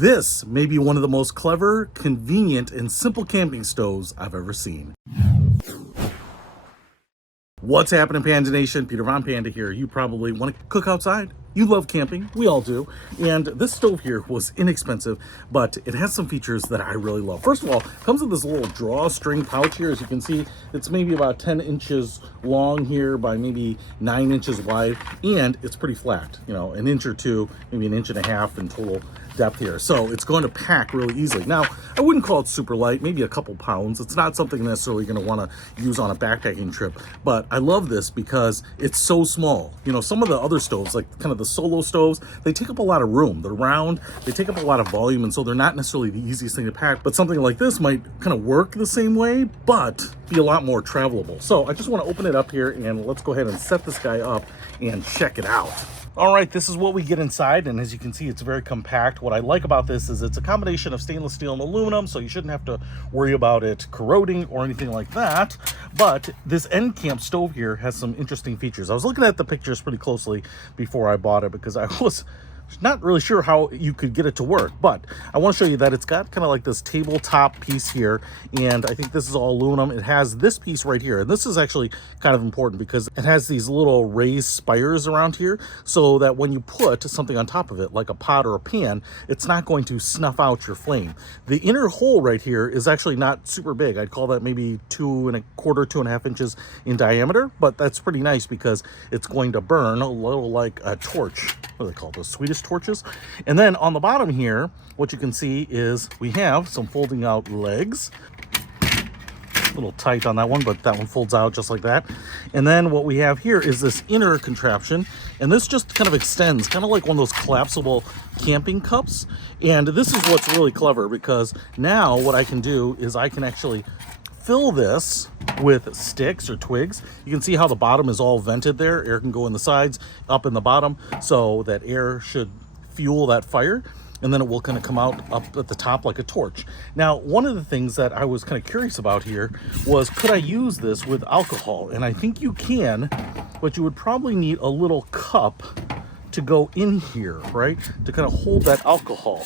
This may be one of the most clever, convenient, and simple camping stoves I've ever seen. What's happening, Panda Nation? Peter Von Panda here. You probably want to cook outside. You love camping. We all do. And this stove here was inexpensive, but it has some features that I really love. First of all, it comes with this little drawstring pouch here. As you can see, it's maybe about 10 inches long here by maybe 9 inches wide. And it's pretty flat, you know, an inch or two, maybe an inch and a half in total depth here. So it's going to pack really easily. Now, I wouldn't call it super light, maybe a couple pounds. It's not something necessarily you're going to want to use on a backpacking trip, but I love this because it's so small. You know, some of the other stoves, like kind of the solo stoves, they take up a lot of room. They're round, they take up a lot of volume, and so they're not necessarily the easiest thing to pack, but something like this might kind of work the same way, but be a lot more travelable. So I just want to open it up here and let's go ahead and set this guy up and check it out. All right, this is what we get inside, and as you can see, it's very compact. What I like about this is it's a combination of stainless steel and aluminum, so you shouldn't have to worry about it corroding or anything like that. But this nCamp stove here has some interesting features. I was looking at the pictures pretty closely before I bought it because I was not really sure how you could get it to work, but I want to show you that it's got kind of like this tabletop piece here, and I think this is all aluminum. It has this piece right here, and this is actually kind of important because it has these little raised spires around here so that when you put something on top of it, like a pot or a pan, it's not going to snuff out your flame. The inner hole right here is actually not super big. I'd call that maybe 2¼ to 2½ inches in diameter, but that's pretty nice because it's going to burn a little like a torch. What do they call those? Swedish torches. And then on the bottom here, what you can see is we have some folding out legs. A little tight on that one, but that one folds out just like that. And then what we have here is this inner contraption, and this just kind of extends, kind of like one of those collapsible camping cups. And this is what's really clever because now what I can do is I can actually fill this with sticks or twigs. You can see how the bottom is all vented there. Air can go in the sides, up in the bottom, so that air should fuel that fire, and then it will kind of come out up at the top like a torch. Now, one of the things that I was kind of curious about here was, could I use this with alcohol? And I think you can, but you would probably need a little cup to go in here, right? To kind of hold that alcohol.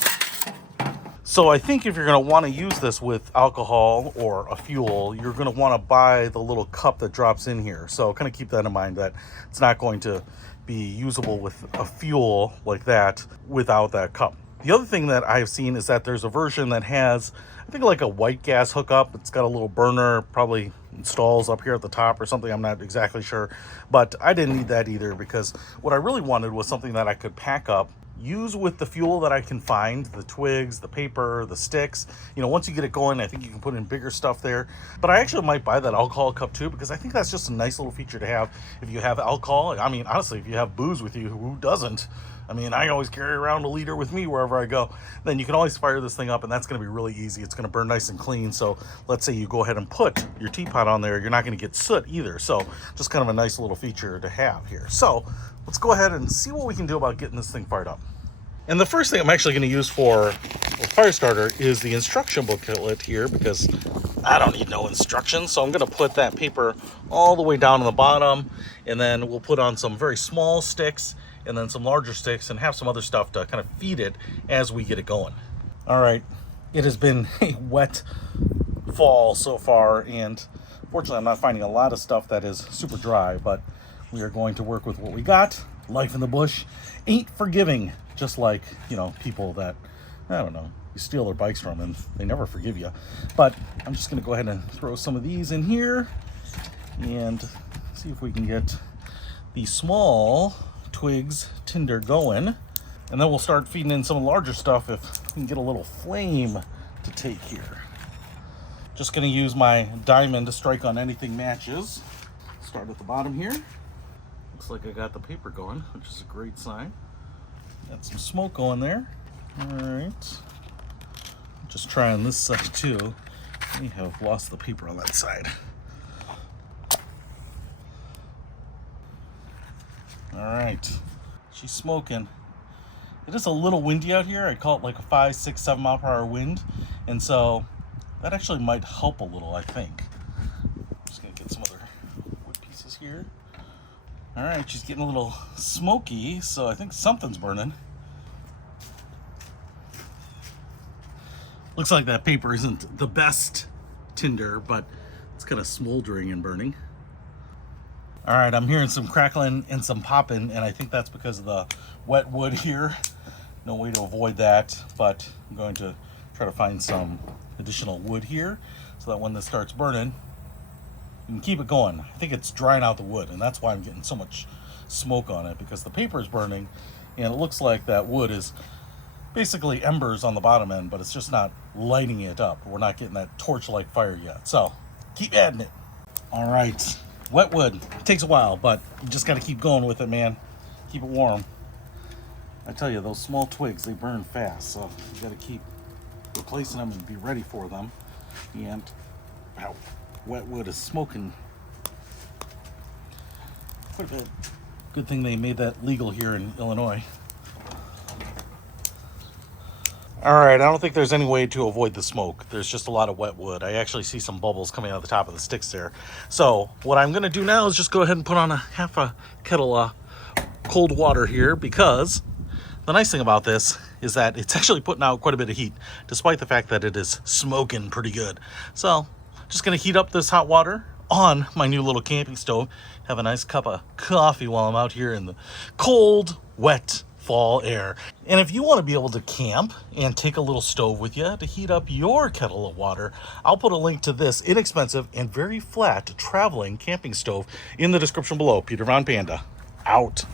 So I think if you're going to want to use this with alcohol or a fuel, you're going to want to buy the little cup that drops in here. So kind of keep that in mind, that it's not going to be usable with a fuel like that without that cup. The other thing that I've seen is that there's a version that has, I think, like a white gas hookup. It's got a little burner, probably installs up here at the top or something. I'm not exactly sure, but I didn't need that either because what I really wanted was something that I could pack up, use with the fuel that I can find, the twigs, the paper, the sticks. You know, once you get it going, I think you can put in bigger stuff there. But I actually might buy that alcohol cup too, because I think that's just a nice little feature to have if you have alcohol. I mean, honestly, if you have booze with you, who doesn't? I mean, I always carry around a liter with me wherever I go. Then you can always fire this thing up, and that's going to be really easy. It's going to burn nice and clean. So let's say you go ahead and put your teapot on there, you're not going to get soot either. So just kind of a nice little feature to have here. So let's go ahead and see what we can do about getting this thing fired up. And the first thing I'm actually going to use for a fire starter is the instruction booklet here, because I don't need no instructions. So I'm going to put that paper all the way down on the bottom, and then we'll put on some very small sticks and then some larger sticks and have some other stuff to kind of feed it as we get it going. All right, it has been a wet fall so far, and fortunately I'm not finding a lot of stuff that is super dry, but we are going to work with what we got. Life in the bush ain't forgiving, just like, you know, people that, I don't know, you steal their bikes from and they never forgive you. But I'm just going to go ahead and throw some of these in here and see if we can get the small twigs tinder going. And then we'll start feeding in some larger stuff if we can get a little flame to take here. Just going to use my diamond to strike on anything matches. Start at the bottom here. Looks like I got the paper going, which is a great sign. Got some smoke going there. All right. Just try on this side too. We have lost the paper on that side. All right. She's smoking. It is a little windy out here. I call it like a 5, 6, 7 mile per hour wind. And so that actually might help a little, I think. Just gonna get some other wood pieces here. All right, she's getting a little smoky, so I think something's burning. Looks like that paper isn't the best tinder, but it's kind of smoldering and burning. All right, I'm hearing some crackling and some popping, and I think that's because of the wet wood here. No way to avoid that, but I'm going to try to find some additional wood here so that when this starts burning, you can keep it going. I think it's drying out the wood, and that's why I'm getting so much smoke on it, because the paper is burning, and it looks like that wood is basically embers on the bottom end, but it's just not lighting it up. We're not getting that torch-like fire yet, so keep adding it. All right, wet wood takes a while, but you just got to keep going with it, man. Keep it warm. I tell you, those small twigs, they burn fast, so you got to keep replacing them and be ready for them. And wow, wet wood is smoking quite a bit. Good thing they made that legal here in Illinois. All right, I don't think there's any way to avoid the smoke. There's just a lot of wet wood. I actually see some bubbles coming out of the top of the sticks there. So what I'm gonna do now is just go ahead and put on half a kettle of cold water here, because the nice thing about this is that it's actually putting out quite a bit of heat, despite the fact that it is smoking pretty good. So just gonna heat up this hot water on my new little camping stove, have a nice cup of coffee while I'm out here in the cold, wet fall air. And if you want to be able to camp and take a little stove with you to heat up your kettle of water, I'll put a link to this inexpensive and very flat traveling camping stove in the description below. Peter Von Panda, out.